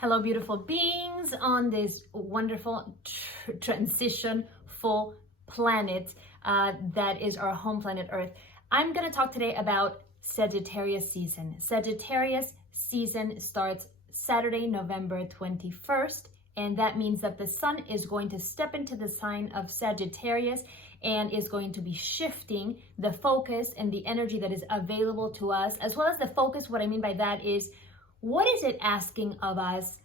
Hello, beautiful beings on this wonderful transition-full planet that is our home planet Earth. I'm going to talk today about Sagittarius season. Sagittarius season starts Saturday, November 21st, and that means that the sun is going to step into the sign of Sagittarius and is going to be shifting the focus and the energy that is available to us, as well as the focus. What I mean by that is, what is it asking of us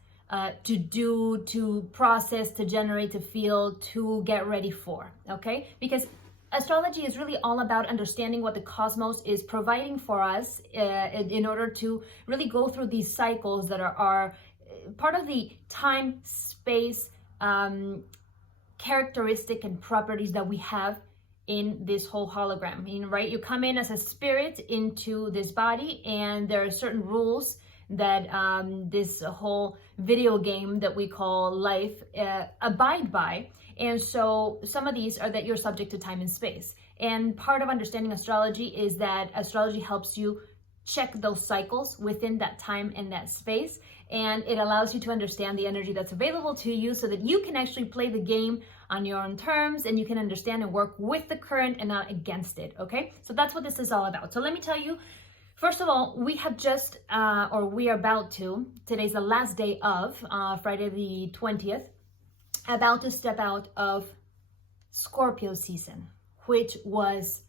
to do, to process, to generate, to feel, to get ready for, okay? Because astrology is really all about understanding what the cosmos is providing for us in order to really go through these cycles that are part of the time, space, characteristic and properties that we have in this whole hologram. I mean, right? You come in as a spirit into this body, and there are certain rules that this whole video game that we call life abide by. And so some of these are that you're subject to time and space. And part of understanding astrology is that astrology helps you check those cycles within that time and that space. And it allows you to understand the energy that's available to you so that you can actually play the game on your own terms, and you can understand and work with the current and not against it, okay? So that's what this is all about. So let me tell you, first of all, we have just, or we are about to, today's the last day of Friday the 20th, about to step out of Scorpio season, which was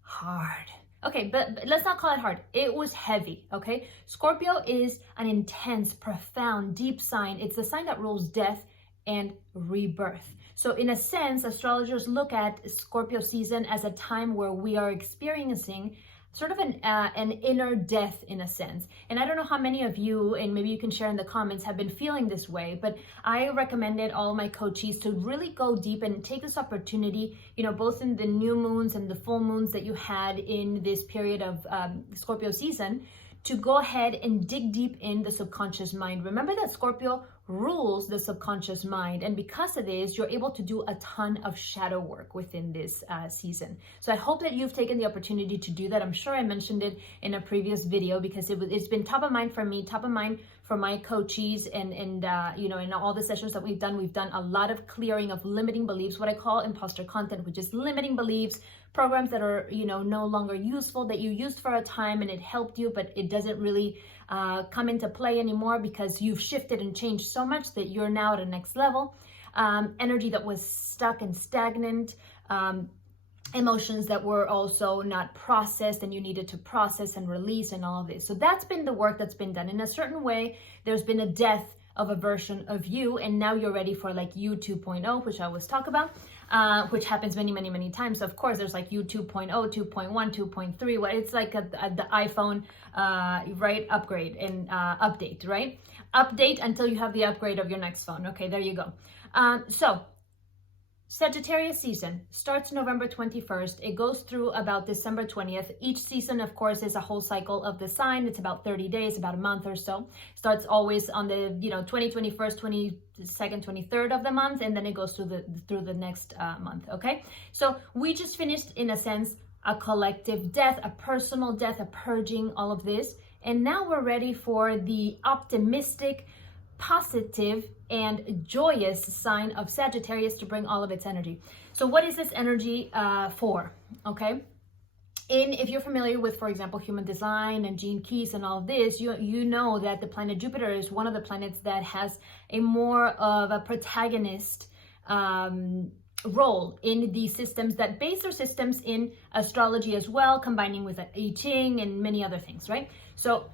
hard. Okay, but let's not call it hard. It was heavy, okay? Scorpio is an intense, profound, deep sign. It's a sign that rules death and rebirth. So in a sense, astrologers look at Scorpio season as a time where we are experiencing sort of an inner death in a sense. And I don't know how many of you, and maybe you can share in the comments, have been feeling this way, but I recommended all my coachees to really go deep and take this opportunity, you know, both in the new moons and the full moons that you had in this period of Scorpio season, to go ahead and dig deep in the subconscious mind. Remember that Scorpio rules the subconscious mind, and because of this, you're able to do a ton of shadow work within this season. So I hope that you've taken the opportunity to do that. I'm sure I mentioned it in a previous video because it's been top of mind for me, top of mind for my coachees, and you know, in all the sessions that we've done a lot of clearing of limiting beliefs, what I call imposter content, which is limiting beliefs, programs that are, you know, no longer useful, that you used for a time and it helped you, but it doesn't really come into play anymore because you've shifted and changed so much that you're now at a next level. Energy that was stuck and stagnant, emotions that were also not processed and you needed to process and release, and all of this. So that's been the work that's been done. In a certain way, there's been a death of a version of you, and now you're ready for like you 2.0, which I always talk about, which happens many times. So of course, there's like you 2.0, 2.1, 2.3. It's like the iPhone, right? Upgrade and update, right? Update until you have the upgrade of your next phone. Okay, there you go. So Sagittarius season starts November 21st. It goes through about December 20th. Each season, of course, is a whole cycle of the sign. It's about 30 days, about a month or so. Starts always on the, you know, 21st, 22nd, 23rd of the month, and then it goes through the next month, okay? So we just finished, in a sense, a collective death, a personal death, a purging, all of this. And now we're ready for the optimistic, positive, and joyous sign of Sagittarius to bring all of its energy. So what is this energy for? Okay. If you're familiar with, for example, human design and gene keys and all of this, you know that the planet Jupiter is one of the planets that has a more of a protagonist role in the systems that base their systems in astrology as well, combining with I Ching and many other things, right? So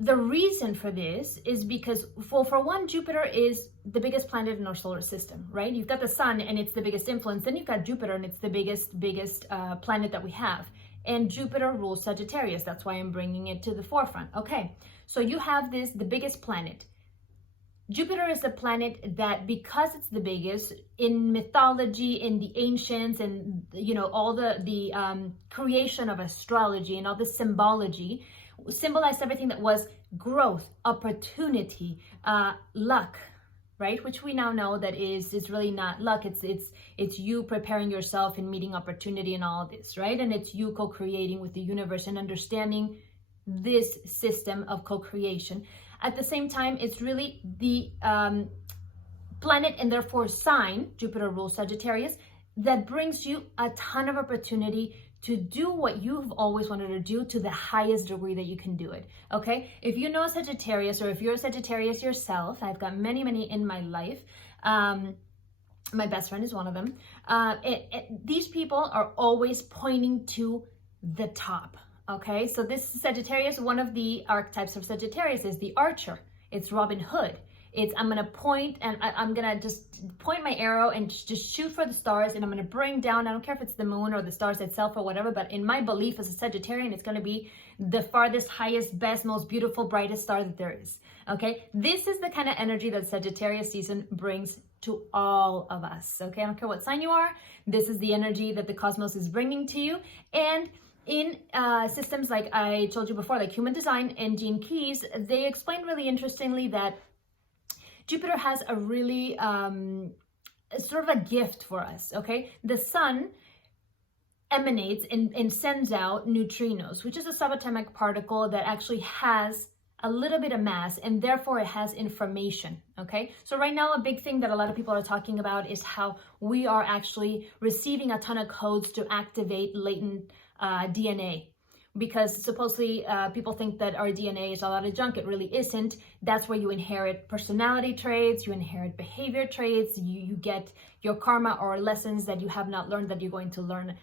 the reason for this is because, for one, Jupiter is the biggest planet in our solar system, right? You've got the sun and it's the biggest influence. Then you've got Jupiter and it's the biggest planet that we have. And Jupiter rules Sagittarius. That's why I'm bringing it to the forefront. Okay, so you have the biggest planet. Jupiter is a planet that, because it's the biggest, in mythology, in the ancients, and, you know, all the creation of astrology and all the symbology, symbolized everything that was growth, opportunity, luck, right? Which we now know that is really not luck. It's you preparing yourself and meeting opportunity and all of this, right? And it's you co-creating with the universe and understanding this system of co-creation. At the same time, it's really the planet and therefore sign, Jupiter rules Sagittarius, that brings you a ton of opportunity to do what you've always wanted to do to the highest degree that you can do it, okay? If you know Sagittarius, or if you're a Sagittarius yourself, I've got many, many in my life. My best friend is one of them. These people are always pointing to the top, okay? So this Sagittarius, one of the archetypes of Sagittarius is the archer. It's Robin Hood. It's, I'm gonna point and I'm gonna just point my arrow and just shoot for the stars, and I'm gonna bring down, I don't care if it's the moon or the stars itself or whatever, but in my belief as a Sagittarian, it's gonna be the farthest, highest, best, most beautiful, brightest star that there is, okay? This is the kind of energy that Sagittarius season brings to all of us, okay? I don't care what sign you are, this is the energy that the cosmos is bringing to you. And in systems like I told you before, like Human Design and Gene Keys, they explained really interestingly that Jupiter has a really sort of a gift for us, okay? The sun emanates and sends out neutrinos, which is a subatomic particle that actually has a little bit of mass, and therefore it has information, okay? So right now, a big thing that a lot of people are talking about is how we are actually receiving a ton of codes to activate latent DNA. Because supposedly people think that our DNA is a lot of junk. It really isn't. That's where you inherit personality traits, you inherit behavior traits, you get your karma or lessons that you have not learned that you're going to learn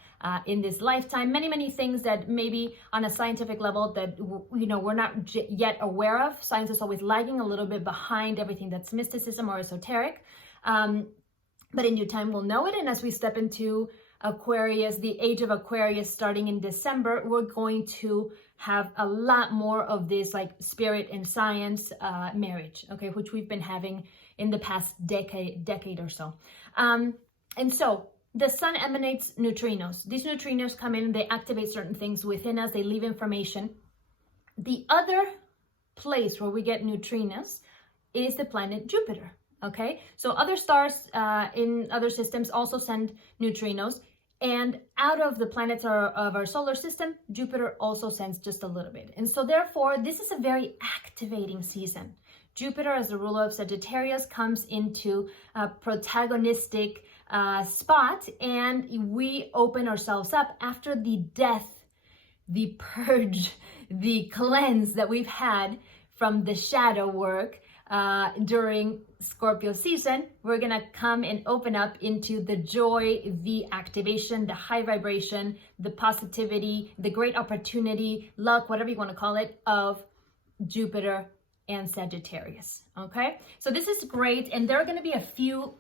in this lifetime. Many, many things that maybe on a scientific level that, you know, we're not yet aware of. Science is always lagging a little bit behind everything that's mysticism or esoteric. But in due time, we'll know it. And as we step into Aquarius, the age of Aquarius starting in December, we're going to have a lot more of this like spirit and science marriage, okay, which we've been having in the past decade or so. And so the sun emanates neutrinos. These neutrinos come in, they activate certain things within us, they leave information. The other place where we get neutrinos is the planet Jupiter. Okay, so other stars in other systems also send neutrinos, and out of the planets of our solar system, Jupiter also sends just a little bit. And so therefore, this is a very activating season. Jupiter, as the ruler of Sagittarius, comes into a protagonistic spot, and we open ourselves up after the death, the purge, the cleanse that we've had from the shadow work during Scorpio season. We're gonna come and open up into the joy, the activation, the high vibration, the positivity, the great opportunity, luck, whatever you want to call it, of Jupiter and Sagittarius. Okay, so this is great, and there are going to be a few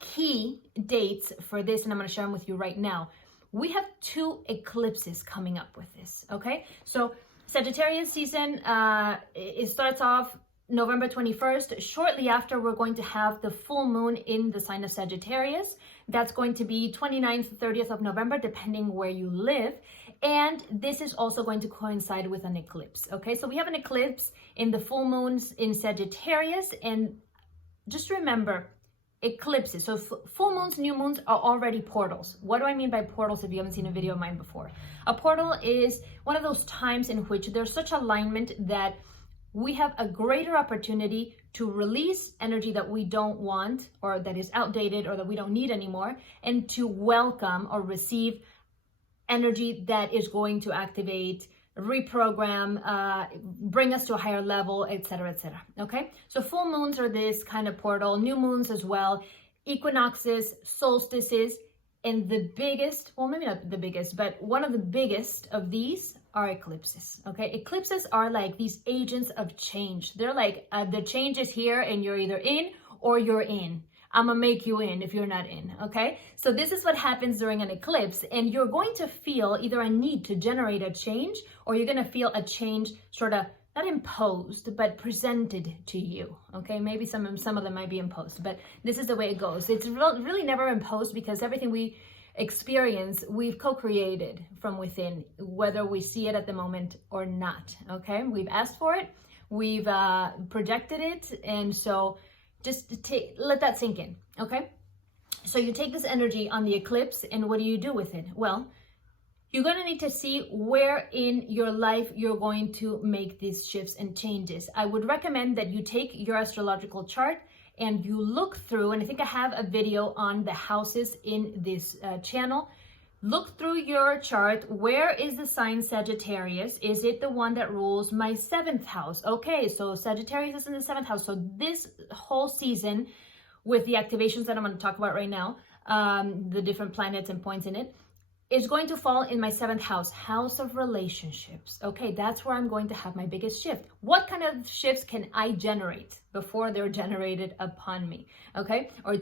key dates for this, and I'm going to share them with you right now. We have 2 eclipses coming up with this. Okay, so Sagittarius season, it starts off November 21st. Shortly after, we're going to have the full moon in the sign of Sagittarius. That's going to be 29th, 30th of November, depending where you live. And this is also going to coincide with an eclipse. Okay, so we have an eclipse in the full moons in Sagittarius. And just remember, eclipses, so full moons, new moons are already portals. What do I mean by portals if you haven't seen a video of mine before? A portal is one of those times in which there's such alignment that we have a greater opportunity to release energy that we don't want, or that is outdated, or that we don't need anymore, and to welcome or receive energy that is going to activate, reprogram, bring us to a higher level, etc., etc. Okay, so full moons are this kind of portal, new moons as well, equinoxes, solstices, and the biggest, well, maybe not the biggest, but one of the biggest of these are eclipses. Okay, eclipses are like these agents of change. They're like the change is here, and you're either in or you're in. I'm gonna make you in if you're not in. Okay, so this is what happens during an eclipse, and you're going to feel either a need to generate a change, or you're gonna feel a change sort of not imposed but presented to you. Okay, maybe some of them might be imposed, but this is the way it goes. It's really never imposed, because everything we experience, we've co-created from within, whether we see it at the moment or not. Okay, we've asked for it, we've projected it, and so just let that sink in. Okay, so you take this energy on the eclipse, and what do you do with it? Well, you're going to need to see where in your life you're going to make these shifts and changes. I would recommend that you take your astrological chart and you look through, and I think I have a video on the houses in this channel. Look through your chart. Where is the sign Sagittarius? Is it the one that rules my 7th house? Okay, so Sagittarius is in the 7th house. So this whole season, with the activations that I'm going to talk about right now, the different planets and points in it, is going to fall in my 7th house, house of relationships. Okay, that's where I'm going to have my biggest shift. What kind of shifts can I generate before they're generated upon me? Okay, or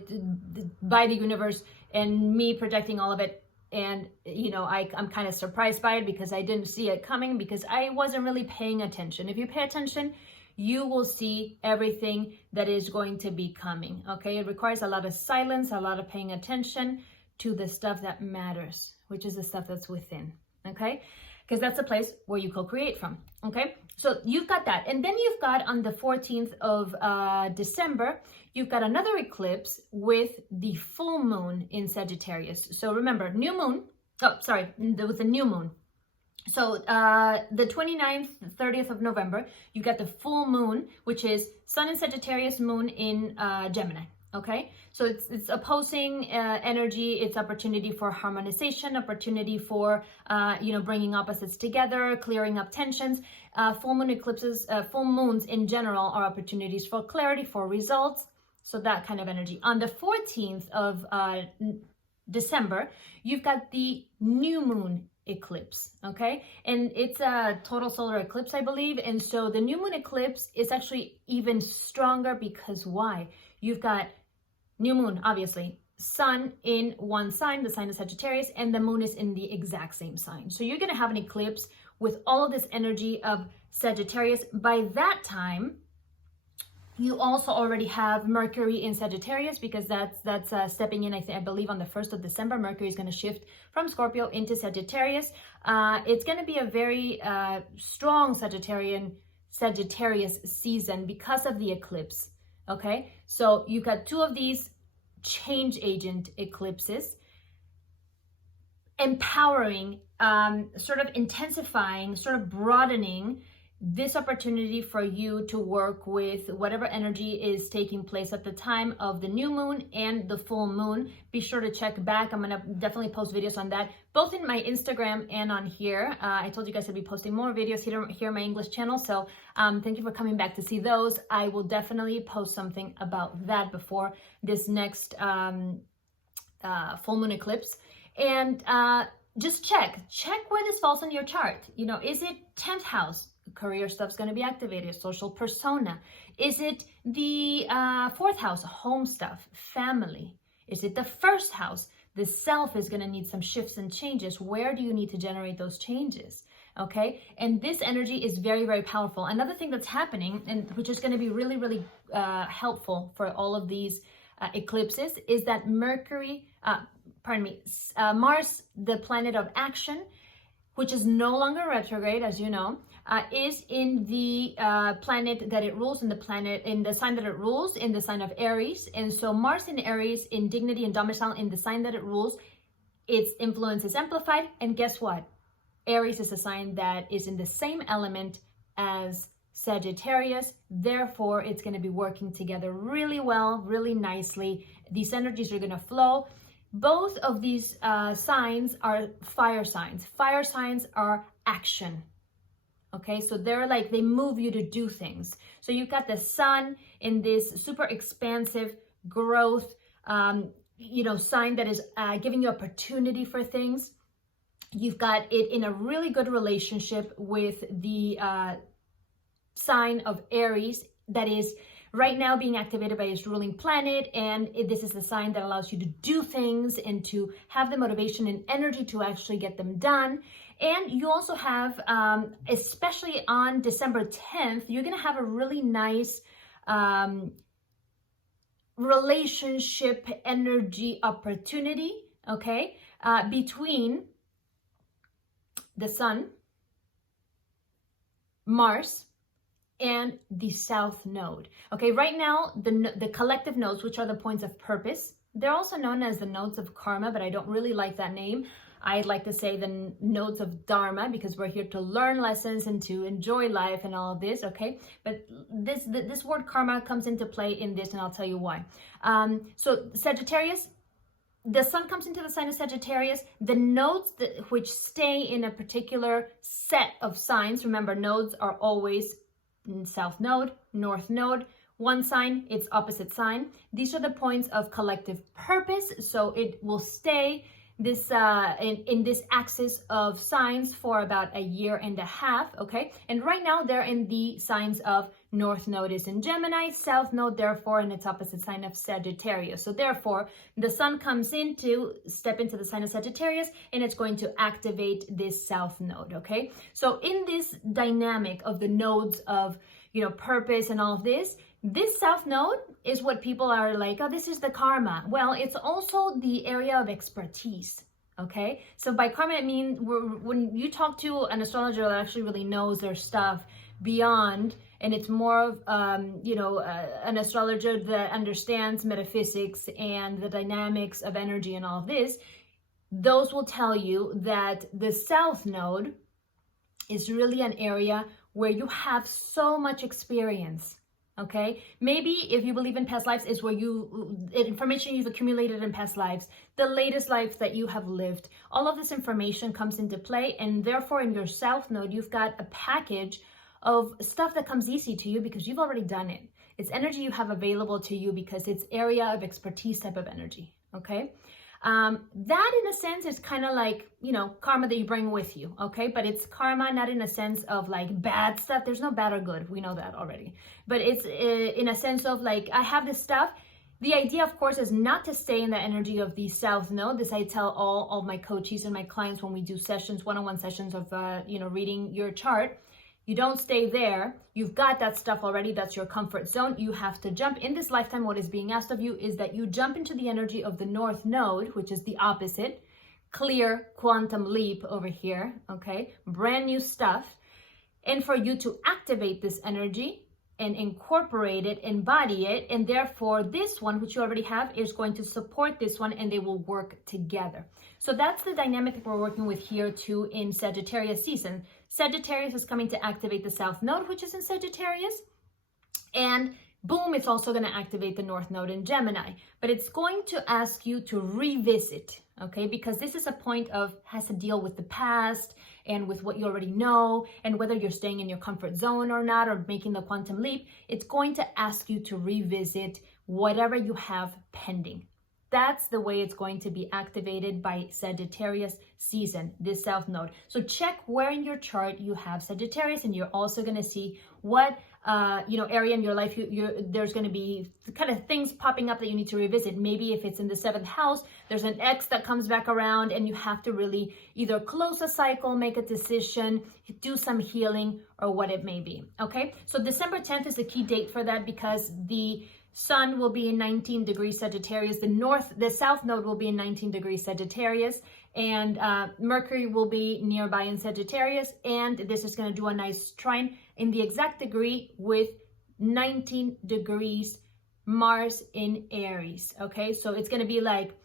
by the universe and me projecting all of it. And, you know, I'm kind of surprised by it because I didn't see it coming, because I wasn't really paying attention. If you pay attention, you will see everything that is going to be coming. Okay, it requires a lot of silence, a lot of paying attention to the stuff that matters, which is the stuff that's within. Okay, because that's the place where you co-create from. Okay, so you've got that. And then you've got on the 14th of December, you've got another eclipse with the full moon in Sagittarius. So remember, new moon, with the new moon. So the 29th, 30th of November, you got the full moon, which is Sun in Sagittarius, Moon in Gemini. Okay, so it's opposing energy. It's opportunity for harmonization, opportunity for bringing opposites together, clearing up tensions. Full moon eclipses, full moons in general are opportunities for clarity, for results. So that kind of energy. On the 14th of December, you've got the new moon eclipse. Okay, and it's a total solar eclipse, I believe. And so the new moon eclipse is actually even stronger, because why? You've got new moon, obviously, sun in one sign, the sign of Sagittarius, and the moon is in the exact same sign. So you're going to have an eclipse with all of this energy of Sagittarius. By that time, you also already have Mercury in Sagittarius, because that's stepping in, I believe, on the 1st of December. Mercury is going to shift from Scorpio into Sagittarius. It's going to be a very strong Sagittarius season because of the eclipse. Okay, so you've got two of these change agent eclipses, empowering, sort of intensifying, sort of broadening this opportunity for you to work with whatever energy is taking place at the time of the new moon and the full moon. Be sure to check back. I'm going to definitely post videos on that, both in my Instagram and on here. I told you guys I'd be posting more videos here on my English channel. So thank you for coming back to see those. I will definitely post something about that before this next full moon eclipse. And just check where this falls on your chart. You know, is it 10th house? Career stuff's going to be activated. Social persona. Is it the 4th house? Home stuff, family. Is it the 1st house? The self is going to need some shifts and changes. Where do you need to generate those changes? Okay, and this energy is very, very powerful. Another thing that's happening, and which is going to be really, really helpful for all of these eclipses, is that Mars, the planet of action, which is no longer retrograde, as you know, is in the planet that it rules, in the sign that it rules, in the sign of Aries. And so Mars in Aries, in dignity and domicile, in the sign that it rules, its influence is amplified. And guess what? Aries is a sign that is in the same element as Sagittarius. Therefore, it's going to be working together really well, really nicely. These energies are going to flow. Both of these signs are fire signs. Fire signs are action. Okay, so they move you to do things. So you've got the sun in this super expansive growth, sign that is giving you opportunity for things. You've got it in a really good relationship with the sign of Aries that is right now being activated by its ruling planet. And this is the sign that allows you to do things and to have the motivation and energy to actually get them done. And you also have, especially on December 10th, you're going to have a really nice relationship energy opportunity, okay, between the sun, Mars, and the South Node. Okay, right now, the collective nodes, which are the points of purpose, they're also known as the nodes of karma, but I don't really like that name. I like to say the nodes of Dharma, because we're here to learn lessons and to enjoy life and all of this, okay? But this word karma comes into play in this, and I'll tell you why. So Sagittarius, the sun comes into the sign of Sagittarius. The nodes which stay in a particular set of signs, remember, nodes are always south node, north node, one sign, its opposite sign. These are the points of collective purpose. So it will stay this in this axis of signs for about a year and a half, okay? And right now they're in the signs of north node is in Gemini, south node therefore in its opposite sign of Sagittarius. So therefore the sun comes in to step into the sign of Sagittarius, and it's going to activate this south node, okay? So in this dynamic of the nodes of, you know, purpose and all of this south node is what people are like, oh, this is the karma. Well, it's also the area of expertise, okay? So by karma, I mean, when you talk to an astrologer that actually really knows their stuff beyond, and it's more of, you know, an astrologer that understands metaphysics and the dynamics of energy and all of this, those will tell you that the south node is really an area where you have so much experience. Okay, maybe if you believe in past lives, is where information you've accumulated in past lives, the latest life that you have lived, all of this information comes into play, and therefore in your south node you've got a package of stuff that comes easy to you because you've already done it. It's energy you have available to you because it's area of expertise type of energy. Okay, that in a sense is kind of like, you know, karma that you bring with you, okay? But it's karma not in a sense of like bad stuff. There's no bad or good, we know that already, but it's in a sense of like, I have this stuff. The idea, of course, is not to stay in the energy of the south node. This I tell all my coaches and my clients when we do sessions, one-on-one sessions of you know, reading your chart. You don't stay there. You've got that stuff already. That's your comfort zone. You have to jump. In this lifetime, what is being asked of you is that you jump into the energy of the north node, which is the opposite. Clear quantum leap over here, okay? Brand new stuff. And for you to activate this energy and incorporate it, embody it, and therefore this one, which you already have, is going to support this one, and they will work together. So that's the dynamic that we're working with here too in Sagittarius season. Sagittarius is coming to activate the south node, which is in Sagittarius, and boom, it's also going to activate the north node in Gemini. But it's going to ask you to revisit, okay? Because this is a point of, has to deal with the past and with what you already know, and whether you're staying in your comfort zone or not, or making the quantum leap. It's going to ask you to revisit whatever you have pending. That's the way it's going to be activated by Sagittarius season, this south node. So check where in your chart you have Sagittarius, and you're also going to see what you know, area in your life there's going to be kind of things popping up that you need to revisit. Maybe if it's in the 7th house, there's an ex that comes back around, and you have to really either close a cycle, make a decision, do some healing, or what it may be. Okay, so December 10th is the key date for that, because the Sun will be in 19 degrees Sagittarius. The south node will be in 19 degrees Sagittarius, and Mercury will be nearby in Sagittarius. And this is going to do a nice trine in the exact degree with 19 degrees Mars in Aries. Okay, so it's going to be like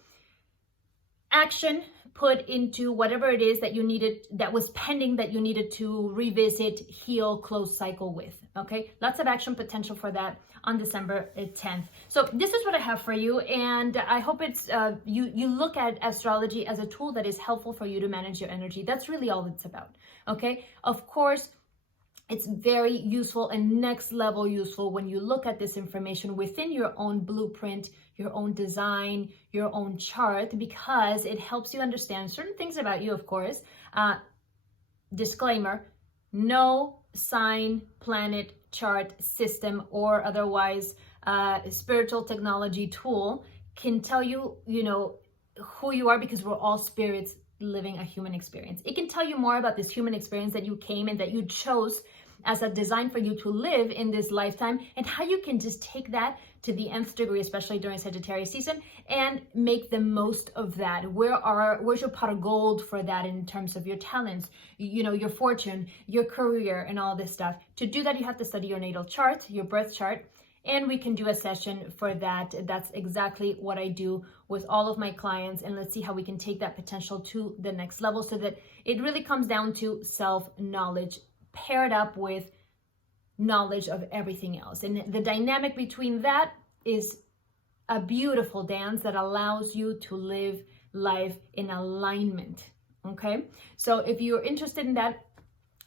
action put into whatever it is that you needed, that was pending, that you needed to revisit, heal, close cycle with. Okay, lots of action potential for that on December 10th. So this is what I have for you, and I hope it's you look at astrology as a tool that is helpful for you to manage your energy. That's really all it's about. Okay, of course, it's very useful and next level useful when you look at this information within your own blueprint, your own design, your own chart, because it helps you understand certain things about you, of course. Disclaimer, no sign, planet, chart, system, or otherwise spiritual technology tool can tell you, you know, who you are, because we're all spirits living a human experience. It can tell you more about this human experience that you came and that you chose as a design for you to live in this lifetime, and how you can just take that to the nth degree, especially during Sagittarius season, and make the most of that. Where's your pot of gold for that in terms of your talents, you know, your fortune, your career, and all this stuff. To do that, you have to study your natal chart, your birth chart, and we can do a session for that. That's exactly what I do with all of my clients, and let's see how we can take that potential to the next level so that it really comes down to self-knowledge paired up with knowledge of everything else. And the dynamic between that is a beautiful dance that allows you to live life in alignment. Okay, so if you're interested in that,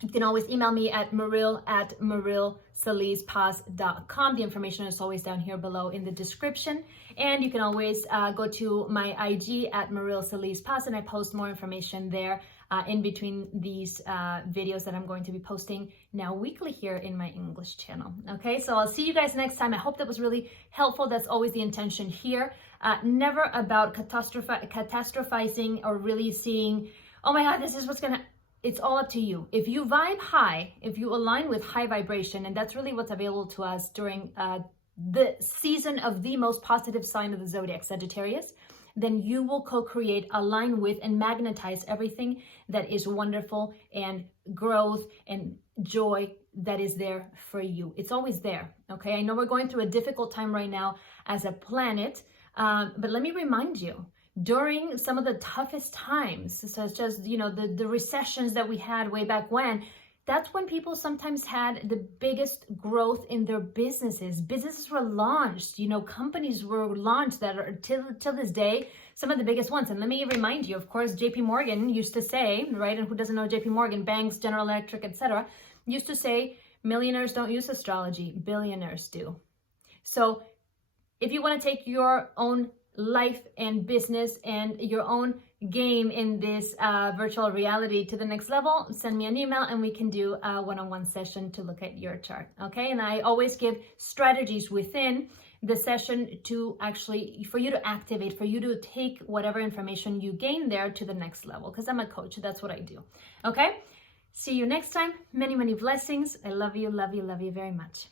you can always email me at maril@marilsalizpaz.com. The information is always down here below in the description. And you can always go to my IG at marilsalizpaz, and I post more information there in between these videos that I'm going to be posting now weekly here in my English channel. Okay, so I'll see you guys next time. I hope that was really helpful. That's always the intention here. Never about catastrophizing or really seeing, oh my God, this is what's gonna, it's all up to you. If you vibe high, if you align with high vibration, and that's really what's available to us during the season of the most positive sign of the zodiac, Sagittarius, then you will co-create, align with, and magnetize everything that is wonderful and growth and joy that is there for you. It's always there, okay? I know we're going through a difficult time right now as a planet, but let me remind you, during some of the toughest times, such as, you know, the recessions that we had way back when, that's when people sometimes had the biggest growth in their businesses. Businesses were launched, you know, companies were launched that are till this day, some of the biggest ones. And let me remind you, of course, JP Morgan used to say, right, and who doesn't know JP Morgan, banks, General Electric, etc., used to say, millionaires don't use astrology, billionaires do. So if you want to take your own life and business and your own game in this virtual reality to the next level, send me an email and we can do a one-on-one session to look at your chart. Okay, and I always give strategies within the session to actually, for you to activate, for you to take whatever information you gain there to the next level, because I'm a coach. That's what I do. Okay, see you next time. Many blessings. I love you very much.